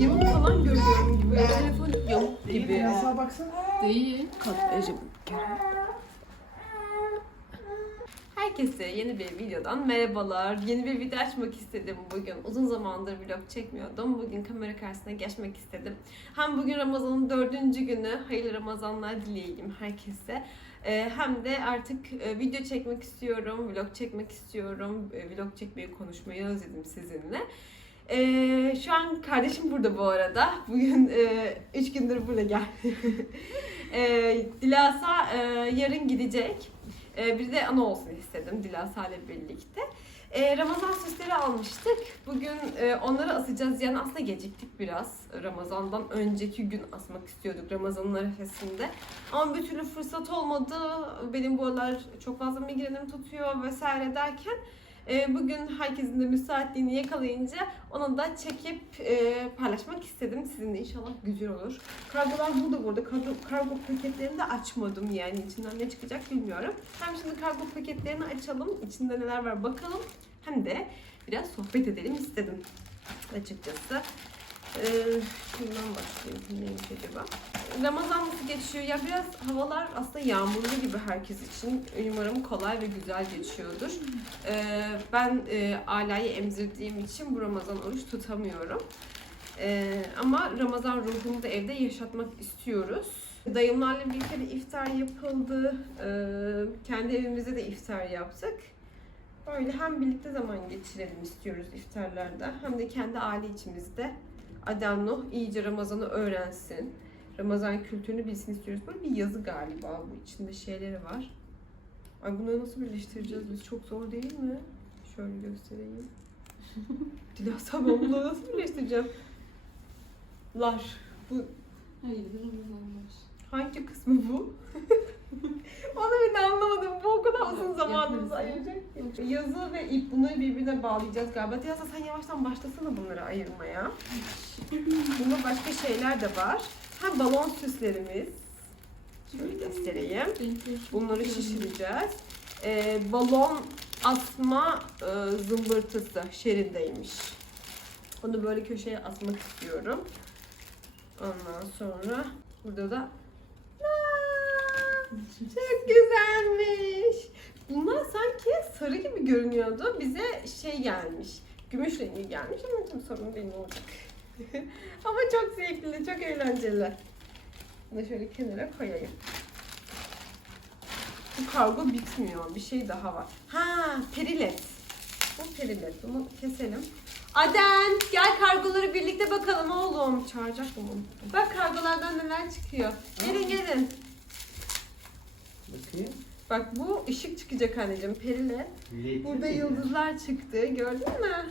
Yamuk falan görüyorum gibi. Telefon yamuk gibi. Daha baksana. Değil. Kadrajım Herkese yeni bir videodan merhabalar. Yeni bir video açmak istedim bugün. Uzun zamandır vlog çekmiyordum. Bugün kamera karşısına geçmek istedim. Hem bugün Ramazan'ın dördüncü günü. Hayırlı Ramazanlar dileyim herkese. Ee, hem de artık e, video çekmek istiyorum, vlog çekmek istiyorum. E, Vlog çekmeyi, konuşmayı özledim sizinle. Ee, şu an kardeşim burada bu arada. Bugün e, üç gündür burada gel. e, Dilasa e, yarın gidecek. E, bir de ana olsun istedim Dilasa ile birlikte. E, Ramazan süsleri almıştık. Bugün e, onları asacağız. Yani aslında geciktik biraz. Ramazan'dan önceki gün asmak istiyorduk Ramazan'ın arifesinde. Ama bir türlü fırsat olmadı. Benim bu aralar çok fazla migrenim tutuyor vesaire derken bugün herkesin de müsaitliğini yakalayınca onu da çekip e, paylaşmak istedim. Sizinle inşallah güzel olur. Kargolar burada burada. Kargo, kargo paketlerini de açmadım yani içinden ne çıkacak bilmiyorum. Hem şimdi kargo paketlerini açalım. İçinde neler var bakalım. Hem de biraz sohbet edelim istedim açıkçası. Ee, şundan başlayayım. Neymiş acaba? Ramazan nasıl geçiyor? Ya biraz havalar aslında yağmurlu gibi herkes için. Umarım kolay ve güzel geçiyordur. Ee, ben e, Ala'yı emzirdiğim için bu Ramazan oruç tutamıyorum. Ee, ama Ramazan ruhunu da evde yaşatmak istiyoruz. Dayımlarla birlikte bir iftar yapıldı. Ee, kendi evimizde de iftar yaptık. Böyle hem birlikte zaman geçirelim istiyoruz iftarlarda hem de kendi aile içimizde Adem Nuh iyice Ramazan'ı öğrensin. Ramazan kültürünü bilsin istiyoruz. Böyle bir yazı galiba bu. içinde şeyleri var. Ay bunları nasıl birleştireceğiz biz? Çok zor değil mi? Şöyle göstereyim. Dilasa ben bunları nasıl birleştireceğim? Lar. Bu Hayırdır Ramazanlar. hangi kısmı bu? Onu bile anlamadım. Bu o kadar uzun zamanımızı ayıracak ki. Yazı ve ip bunları birbirine bağlayacağız galiba. Dilasa sen yavaştan başlasana bunları ayırmaya. Bunda başka şeyler de var. Ha balon süslerimiz. Şöyle göstereyim. Bunları şişireceğiz. Ee, balon asma e, zımbırtısı şerindeymiş. Onu böyle köşeye asmak istiyorum. Ondan sonra burada da Aa, çok güzelmiş. Bunlar sanki sarı gibi görünüyordu. Bize şey gelmiş. Gümüş rengi gelmiş ama sorun benim olacak. ama çok zevkli, çok eğlenceli. Bunu şöyle kenara koyayım. Bu kargo bitmiyor. Bir şey daha var. Ha, perilet. Bu perilet. Bunu keselim. Aden gel kargoları birlikte bakalım oğlum. Çağıracak mı bunu? Bak kargolardan neler çıkıyor. Gelin gelin. Bakayım. Bak bu ışık çıkacak anneciğim perilet. Burada yıldızlar çıktı. Gördün mü?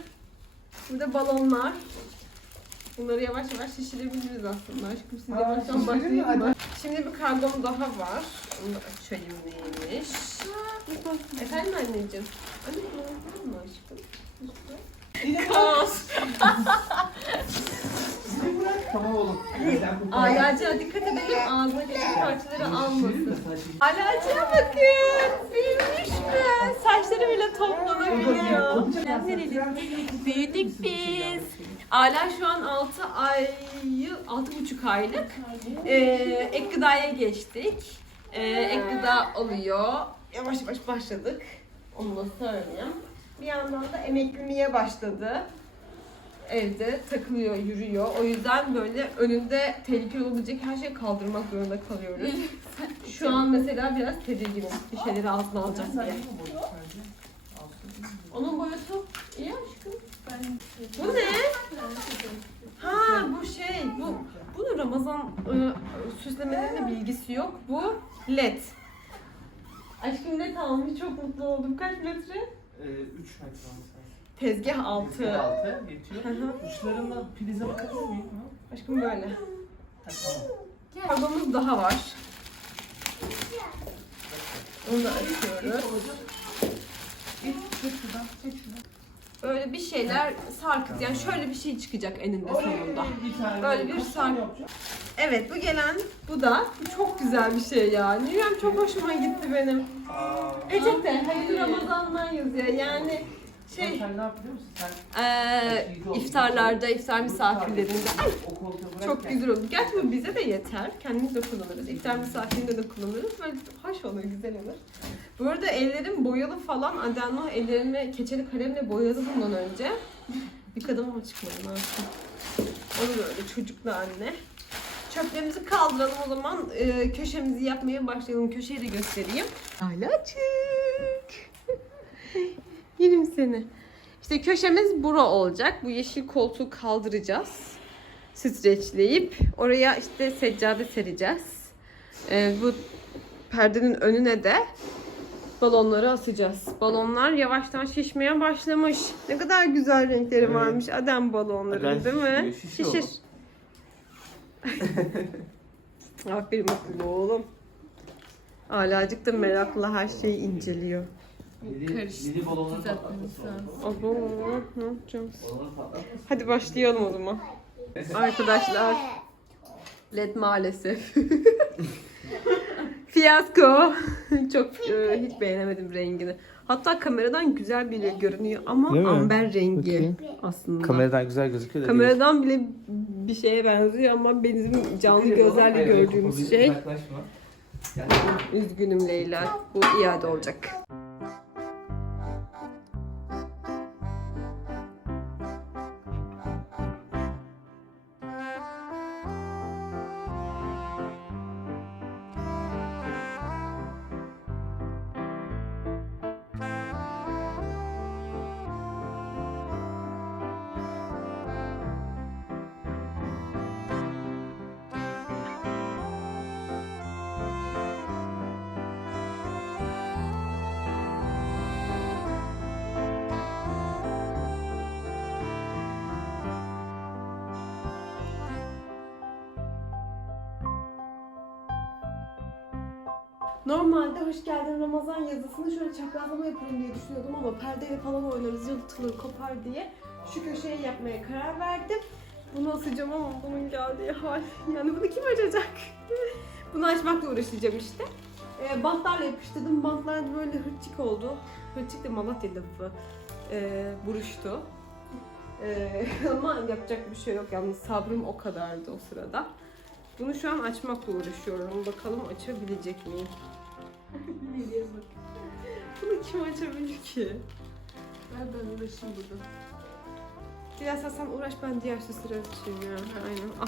Burada balonlar. Bunları yavaş yavaş şişirebiliriz aslında. Aşkım siz Aa, yavaştan başlayın mı? Şimdi bir kargom daha var. Onu da açayım neymiş. Efendim anneciğim? Anne bu var mı aşkım? Kaos. Bizi bırak. Tamam oğlum. Alacığa dikkat edelim ağzına geçen parçaları almasın. Alacığa bakın. Büyümüş mü? Saçları bile toplanabiliyor. Büyüdük biz. Ala şu an 6 ayı, 6,5 aylık. Ee, ek gıdaya geçtik. Ee, ek gıda alıyor. Yavaş yavaş başladık. Onu da söyleyeyim. Bir yandan da emekliliğe başladı. Evde takılıyor, yürüyor. O yüzden böyle önünde tehlikeli olabilecek her şeyi kaldırmak zorunda kalıyoruz. Şu an mesela biraz tedirginim. Bir şeyleri ağzına alacak diye. Onun boyutu iyi aşkım. Bu ne? Ha bu şey, bu bunun Ramazan e, süslemelerine bilgisi yok. Bu led. Aşkım led almış çok mutlu oldum. Kaç metre? Ee, üç metre. Tezgah altı. Altı yetiyor. Uçlarına prize bakabilir miyim? Aşkım böyle. Ha, tamam. Karbonumuz daha var. Onu da açıyoruz. Şuradan, şuradan. Böyle bir şeyler sarkıt. Yani şöyle bir şey çıkacak eninde sonunda. Böyle bir yapacağım? Evet bu gelen bu da çok güzel bir şey ya. Bilmiyorum çok hoşuma gitti benim. Aa, Peçete, hayırlı Ramazanlar yazıyor. Yani Şey, Sen ne yapıyor musun? Sen eee iftarlarda, iftar misafirlerinde Ay, çok güzel olur. Gerçi bu bize de yeter. Kendimiz de kullanırız. İftar misafirinde de kullanırız. Böyle hoş olur, güzel olur. Bu arada ellerim boyalı falan. Adano ellerimi keçeli kalemle boyadı bundan önce. Yıkadım ama çıkmadı. Ne yapayım? Olur öyle çocuklu anne. Çöplerimizi kaldıralım o zaman. Ee, köşemizi yapmaya başlayalım. Köşeyi de göstereyim. Hala açık. Yerim seni. İşte köşemiz bura olacak. Bu yeşil koltuğu kaldıracağız. Streçleyip oraya işte seccade sereceğiz. Ee, bu perdenin önüne de balonları asacağız. Balonlar yavaştan şişmeye başlamış. Ne kadar güzel renkleri Evet. varmış. Adem balonları Adem değil mi? şişiyor. Şişir. Aferin akıllı oğlum. Alacık da merakla her şeyi inceliyor. Lili balonları lazım. Abo, ne yapacağız? Hadi başlayalım o zaman. Arkadaşlar. LED maalesef. Fiyasko. Çok e, hiç beğenemedim rengini. Hatta kameradan güzel bile görünüyor ama Değil mi? amber rengi aslında. Kameradan güzel gözüküyor da Kameradan bile bir şeye benziyor ama bizim canlı gözlerle gördüğümüz şey. Uzaklaşma. Üzgünüm Leyla. Bu iade olacak. Normalde hoş geldin Ramazan yazısını şöyle çaprazlama yaparım diye düşünüyordum ama perdeyle falan oynarız yırtılır kopar diye şu köşeyi yapmaya karar verdim. Bunu asacağım ama bunun geldiği hal. Yani bunu kim açacak? bunu açmakla uğraşacağım işte. Ee, bantlarla yapıştırdım. Bantlar böyle hırçık oldu. Hırçık da Malatya lafı. Ee, buruştu. Ee, ama yapacak bir şey yok. Yalnız sabrım o kadardı o sırada. Bunu şu an açmakla uğraşıyorum. Bakalım açabilecek miyim? Bunu kim açabilir ki? Ver ben uğraşayım burada. Biraz sen uğraş ben diğer süsleri açayım ya. Aynen. Ah.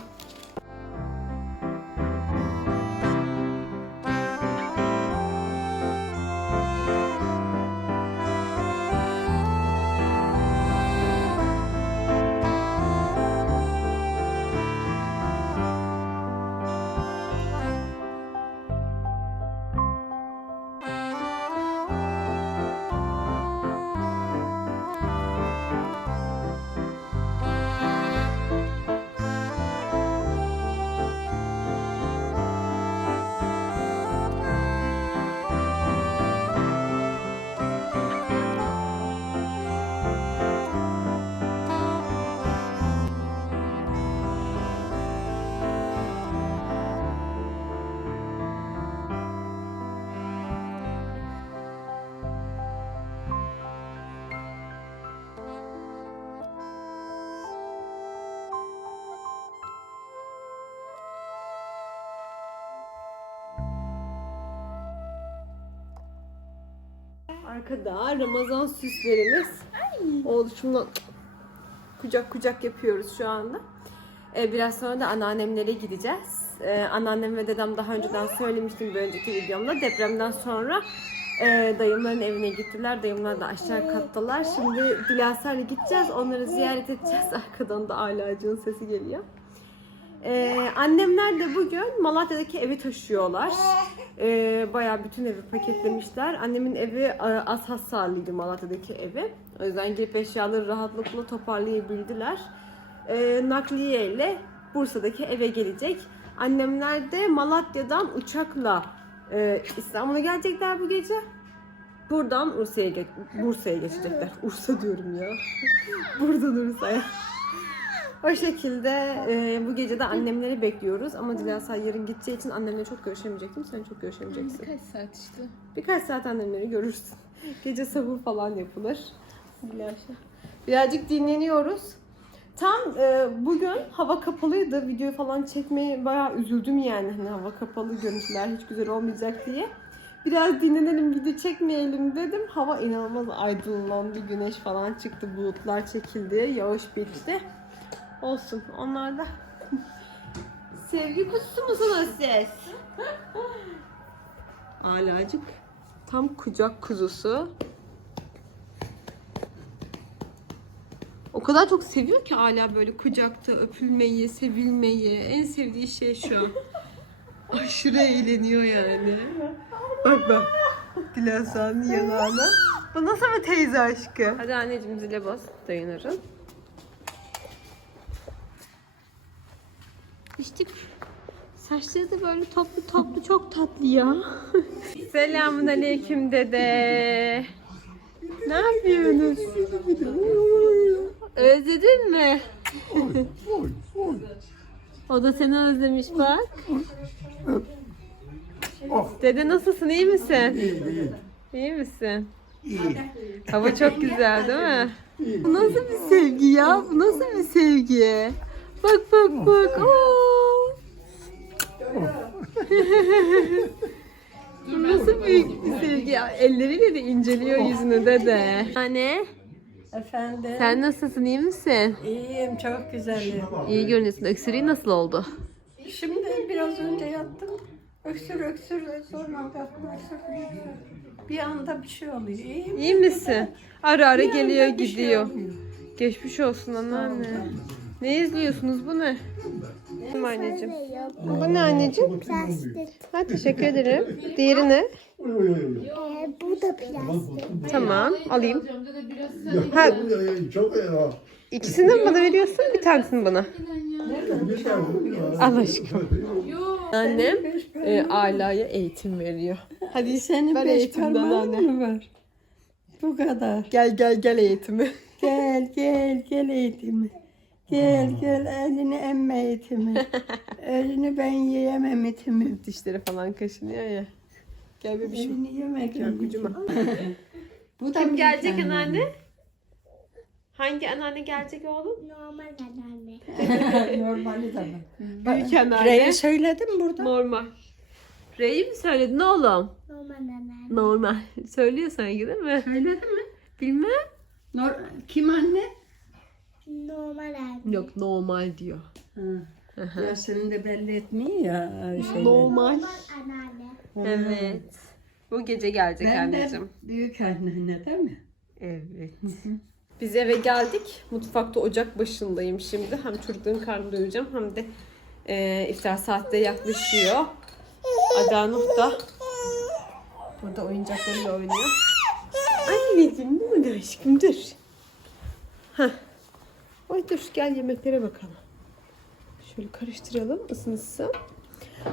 Arkada Ramazan süslerimiz. Oğluşumla kucak kucak yapıyoruz şu anda. Ee, biraz sonra da anneannemlere gideceğiz. Ee, anneannem ve dedem daha önceden söylemiştim bir önceki videomda. Depremden sonra e, dayımların evine gittiler. Dayımlar da aşağı kattalar. Şimdi Dilasar'la gideceğiz. Onları ziyaret edeceğiz. Arkadan da Alacığın sesi geliyor. Ee, annemler de bugün Malatya'daki evi taşıyorlar. Ee, bayağı bütün evi paketlemişler. Annemin evi e, az hasarlıydı Malatya'daki evi. O yüzden girip eşyaları rahatlıkla toparlayabildiler. Ee, nakliye ile Bursa'daki eve gelecek. Annemler de Malatya'dan uçakla e, İstanbul'a gelecekler bu gece. Buradan Bursa'ya geç Bursa'ya geçecekler. Ursa diyorum ya. Buradan Bursa'ya. O şekilde e, bu gece de annemleri bekliyoruz ama Dilasa yarın gideceği için annemle çok görüşemeyecektim. Sen çok görüşemeyeceksin. Birkaç saat işte. Birkaç saat annemleri görürsün. Gece sahur falan yapılır. Birazcık- Birazcık dinleniyoruz. Tam e, bugün hava kapalıydı. Video falan çekmeye bayağı üzüldüm yani. Hani hava kapalı görüntüler hiç güzel olmayacak diye. Biraz dinlenelim, video çekmeyelim dedim. Hava inanılmaz aydınlandı. Güneş falan çıktı. Bulutlar çekildi. Yağış bitti. Olsun. Onlar da sevgi kutusu musunuz siz? Alacık. Tam kucak kuzusu. O kadar çok seviyor ki hala böyle kucakta öpülmeyi, sevilmeyi. En sevdiği şey şu. Aşırı eğleniyor yani. Bak bak. Dilasan'ın yanağına. Bu nasıl bir teyze aşkı? Hadi anneciğim zile bas. Dayanırım. İşte saçları da böyle toplu toplu çok tatlı ya. Selamun aleyküm dede. Ne yapıyorsunuz? Özledin mi? o da seni özlemiş bak. Dede nasılsın? iyi misin? İyi değil. İyi misin? İyi. Hava çok güzel değil mi? Bu nasıl bir sevgi ya? Bu nasıl bir sevgi? Bak bak bak. Oo. Bu nasıl büyük bir sevgi ya? Elleriyle de inceliyor yüzünü dede. Anne Efendim. sen nasılsın? iyi misin? İyiyim çok güzelim. İyi görünüyorsun. Öksürüğün nasıl oldu? Şimdi biraz önce yattım. Öksür öksür sonra kalktım öksür öksür. Bir anda bir şey oluyor. İyiyim. İyi misin? Ara ara Bir anda geliyor bir şey gidiyor. oluyor. Geçmiş olsun anneanne. Ne izliyorsunuz? Bu ne? Bu anneciğim. Bu ne anneciğim? Ha, teşekkür ederim. Diğeri ne? Ee, bu da plastik. Tamam alayım. Ha, ikisini mi bana veriyorsun? Bir tanesini bana. Bir tane Al aşkım. Annem e, Ala'ya eğitim veriyor. Hadi Senin ver beş eğitimden parmağın anne. mı var? Bu kadar. Gel gel gel eğitimi. Gel gel gel eğitimi. Gel gel elini emme eğitimi. elini ben yiyemem eğitimi. Dişleri falan kaşınıyor ya. Gel bebişim. Elini yemek Gel kucuma. Bu da Kim gelecek anneanne? Hangi anneanne gelecek oğlum? Normal anneanne. Normali de var. Büyük anneanne. R'yi söyledim burada. Normal. R'yi mi söyledin oğlum? Normal anneanne. Normal. Söylüyor sanki değil mi? Söyledin mi? Bilmem. Nor kim anne? Normal anne. Yok normal diyor. Ha. Ya senin de belli etmiyor ya. Şeyleri. Normal. Normal anneanne. Evet. Bu gece gelecek Ben de anneciğim. büyük anneanne değil mi? Evet. Biz eve geldik. Mutfakta ocak başındayım şimdi. Hem çocukların karnını doyuracağım hem de e, iftar saati de yaklaşıyor. Adanuk da burada oyuncaklarıyla oynuyor. Anneciğim ne oldu aşkım dur. Heh. Ay dur gel yemeklere bakalım. Şöyle karıştıralım ısınsın.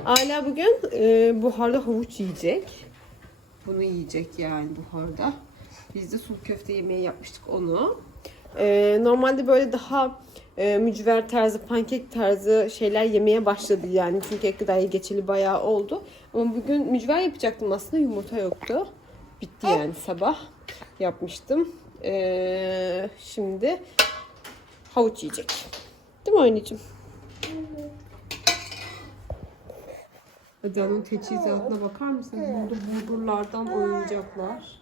Ala bugün e, buharda havuç yiyecek. Bunu yiyecek yani buharda. Biz de sulu köfte yemeği yapmıştık onu. Ee, normalde böyle daha e, mücver tarzı, pankek tarzı şeyler yemeye başladı yani. Çünkü gıdaya geçeli bayağı oldu. Ama bugün mücver yapacaktım aslında yumurta yoktu. Bitti yani sabah yapmıştım. Ee, şimdi havuç yiyecek. Değil mi anneciğim? Hadi onun teçhizatına bakar mısınız? Burada bulgurlardan oyuncaklar.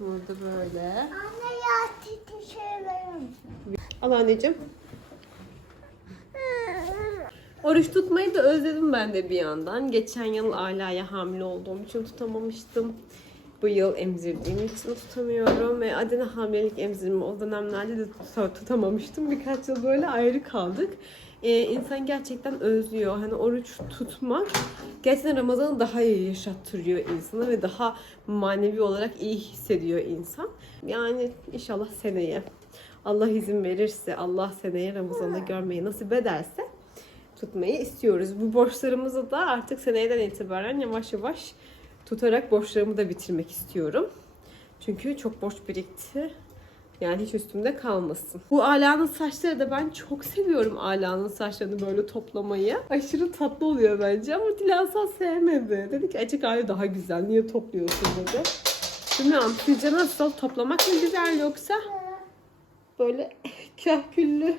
Burada böyle. Anne ya titi şey verir misin? Al anneciğim. Oruç tutmayı da özledim ben de bir yandan. Geçen yıl Ala'ya hamile olduğum için tutamamıştım. Bu yıl emzirdiğim için tutamıyorum. Ve Adena hamilelik emzirme o dönemlerde de tut- tutamamıştım. Birkaç yıl böyle ayrı kaldık. Ee, insan gerçekten özlüyor. Hani oruç tutmak gerçekten Ramazan'ı daha iyi yaşattırıyor insana ve daha manevi olarak iyi hissediyor insan. Yani inşallah seneye Allah izin verirse, Allah seneye Ramazan'da görmeyi nasip ederse tutmayı istiyoruz. Bu borçlarımızı da artık seneden itibaren yavaş yavaş tutarak borçlarımı da bitirmek istiyorum. Çünkü çok borç birikti. Yani hiç üstümde kalmasın. Bu Ala'nın saçları da ben çok seviyorum Ala'nın saçlarını böyle toplamayı. Aşırı tatlı oluyor bence ama Dilansa sevmedi. Dedi ki açık hali daha güzel. Niye topluyorsun dedi. Bilmiyorum sizce nasıl? Toplamak mı güzel yoksa böyle kahküllü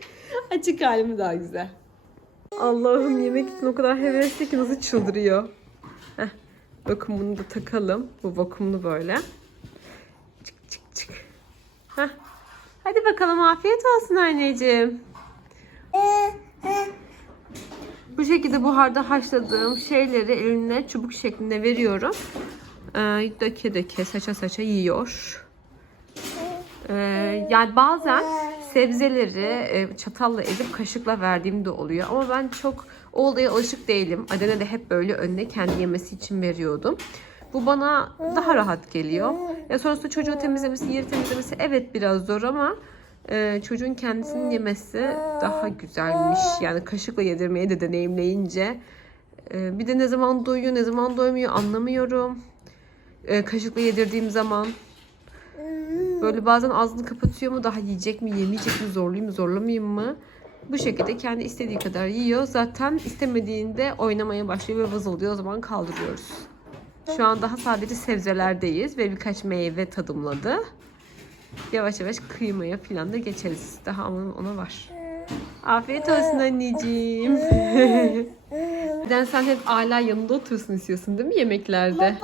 açık hali mi daha güzel? Allah'ım yemek için o kadar hevesli ki nasıl çıldırıyor. Heh, bakın bunu da takalım. Bu vakumlu böyle. Çık çık çık. Heh. Hadi bakalım afiyet olsun anneciğim. Bu şekilde buharda haşladığım şeyleri eline çubuk şeklinde veriyorum. Ee, döke döke saça saça yiyor. Ee, yani bazen sebzeleri e, çatalla ezip kaşıkla verdiğim de oluyor. Ama ben çok o olaya alışık değilim. Adene de hep böyle önüne kendi yemesi için veriyordum. Bu bana daha rahat geliyor. Ya sonrasında çocuğu temizlemesi, yeri temizlemesi evet biraz zor ama e, çocuğun kendisinin yemesi daha güzelmiş. Yani kaşıkla yedirmeyi de deneyimleyince. E, bir de ne zaman doyuyor, ne zaman doymuyor anlamıyorum. E, kaşıkla yedirdiğim zaman böyle bazen ağzını kapatıyor mu daha yiyecek mi, yemeyecek mi, zorlayayım mı, zorlamayayım mı? Bu şekilde kendi istediği kadar yiyor. Zaten istemediğinde oynamaya başlıyor ve vızıldıyor. O zaman kaldırıyoruz. Şu an daha sadece sebzelerdeyiz ve birkaç meyve tadımladı. Yavaş yavaş kıymaya falan da geçeriz. Daha ama ona var. Afiyet olsun anneciğim. Neden sen hep hala yanında otursun istiyorsun değil mi yemeklerde? Böyle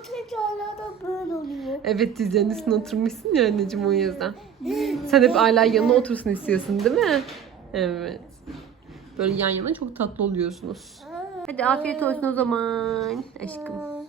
oturunca da böyle oluyor. Evet dizlerinin üstüne oturmuşsun ya anneciğim o yüzden. Sen hep hala yanına otursun istiyorsun değil mi? Evet. Böyle yan yana çok tatlı oluyorsunuz. Hadi afiyet olsun o zaman aşkım.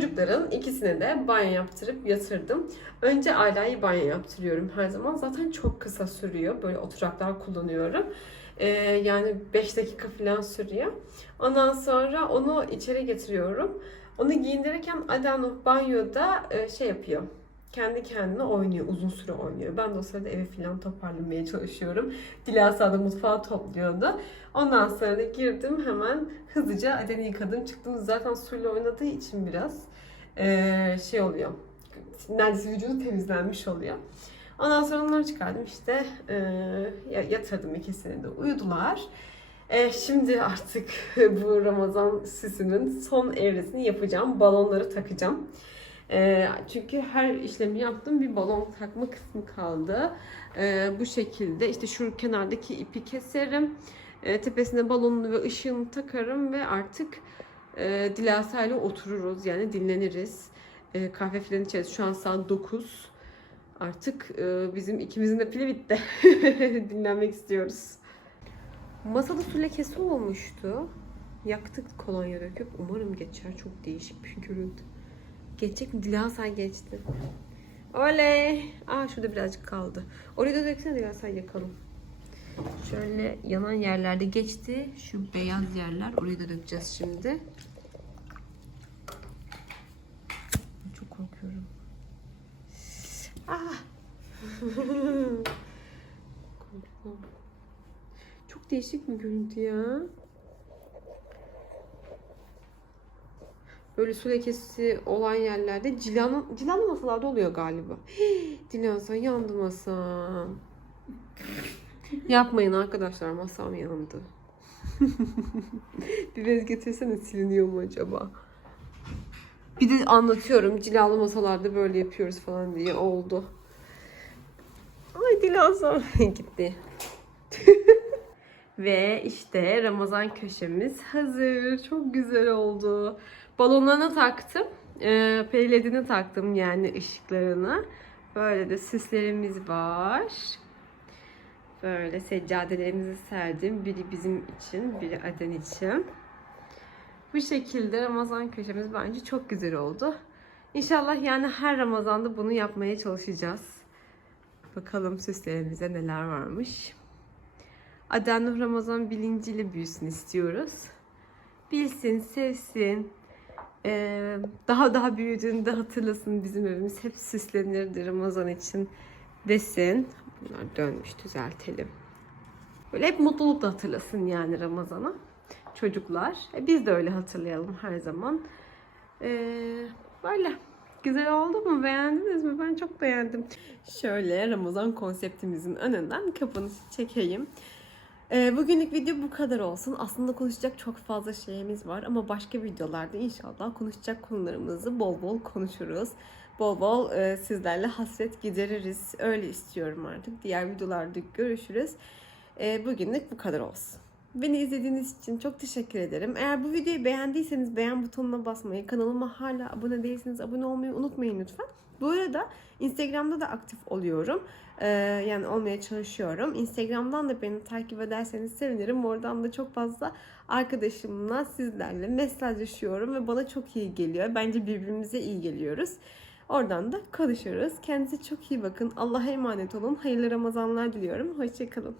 Çocukların ikisine de banyo yaptırıp yatırdım. Önce Ayla'yı banyo yaptırıyorum her zaman. Zaten çok kısa sürüyor. Böyle oturaklar kullanıyorum. Ee, yani 5 dakika falan sürüyor. Ondan sonra onu içeri getiriyorum. Onu giyindirirken Adano banyoda e, şey yapıyor. Kendi kendine oynuyor. Uzun süre oynuyor. Ben de o sırada evi falan toparlamaya çalışıyorum. Dilasa da mutfağı topluyordu. Ondan sonra da girdim hemen hızlıca Aden'i yıkadım. Çıktım zaten suyla oynadığı için biraz eee, şey oluyor. Neredeyse vücudu temizlenmiş oluyor. Ondan sonra onları çıkardım işte ya- yatırdım ikisini de uyudular. E, şimdi artık bu Ramazan süsünün son evresini yapacağım. Balonları takacağım. E, çünkü her işlemi yaptım. Bir balon takma kısmı kaldı. E, bu şekilde işte şu kenardaki ipi keserim. E, tepesine balonunu ve ışığını takarım ve artık e, Dilasa ile otururuz. Yani dinleniriz. E, kahve filan içeriz. Şu an saat 9. Artık e, bizim ikimizin de pili bitti. Dinlenmek istiyoruz. Masada su lekesi olmuştu. Yaktık kolonya döküp. Umarım geçer. Çok değişik bir görüntü. Geçecek mi? Dilasa geçti. Oley! Aa şurada birazcık kaldı. Oraya da döksene Dilasa yakalım. Şöyle yanan yerlerde geçti. Şu beyaz yerler. Orayı da dökeceğiz şimdi. Çok korkuyorum. Ah! Çok değişik bir görüntü ya. Böyle su lekesi olan yerlerde cilanın, cilanlı masalarda oluyor galiba. Dilansa yandı masam. Yapmayın arkadaşlar masam yandı. bir bez getirsene siliniyor mu acaba? Bir de anlatıyorum cilalı masalarda böyle yapıyoruz falan diye oldu. Ay Dilansa gitti. Ve işte Ramazan köşemiz hazır. Çok güzel oldu. Balonlarını taktım. Ee, periledini taktım yani ışıklarını. Böyle de süslerimiz var. Böyle seccadelerimizi serdim. Biri bizim için, biri Aden için. Bu şekilde Ramazan köşemiz bence çok güzel oldu. İnşallah yani her Ramazan'da bunu yapmaya çalışacağız. Bakalım süslerimize neler varmış. Aden Ramazan bilinciyle büyüsün istiyoruz. Bilsin, sevsin. Ee, daha daha büyüdüğünde hatırlasın bizim evimiz hep süslenirdi Ramazan için desin. Bunlar dönmüş düzeltelim. Böyle hep mutlulukla hatırlasın yani Ramazan'ı. Çocuklar. E biz de öyle hatırlayalım her zaman. Ee, böyle. Güzel oldu mu? Beğendiniz mi? Ben çok beğendim. Şöyle Ramazan konseptimizin önünden kapanışı çekeyim. Ee, bugünlük video bu kadar olsun. Aslında konuşacak çok fazla şeyimiz var ama başka videolarda inşallah konuşacak konularımızı bol bol konuşuruz. Bol bol e, sizlerle hasret gideririz. Öyle istiyorum artık. Diğer videolarda görüşürüz. Ee, bugünlük bu kadar olsun. Beni izlediğiniz için çok teşekkür ederim. Eğer bu videoyu beğendiyseniz beğen butonuna basmayı, kanalıma hala abone değilseniz abone olmayı unutmayın lütfen. Bu arada Instagram'da da aktif oluyorum. Ee, yani olmaya çalışıyorum. Instagram'dan da beni takip ederseniz sevinirim. Oradan da çok fazla arkadaşımla sizlerle mesajlaşıyorum ve bana çok iyi geliyor. Bence birbirimize iyi geliyoruz. Oradan da konuşuyoruz. Kendinize çok iyi bakın. Allah'a emanet olun. Hayırlı Ramazanlar diliyorum. Hoşçakalın.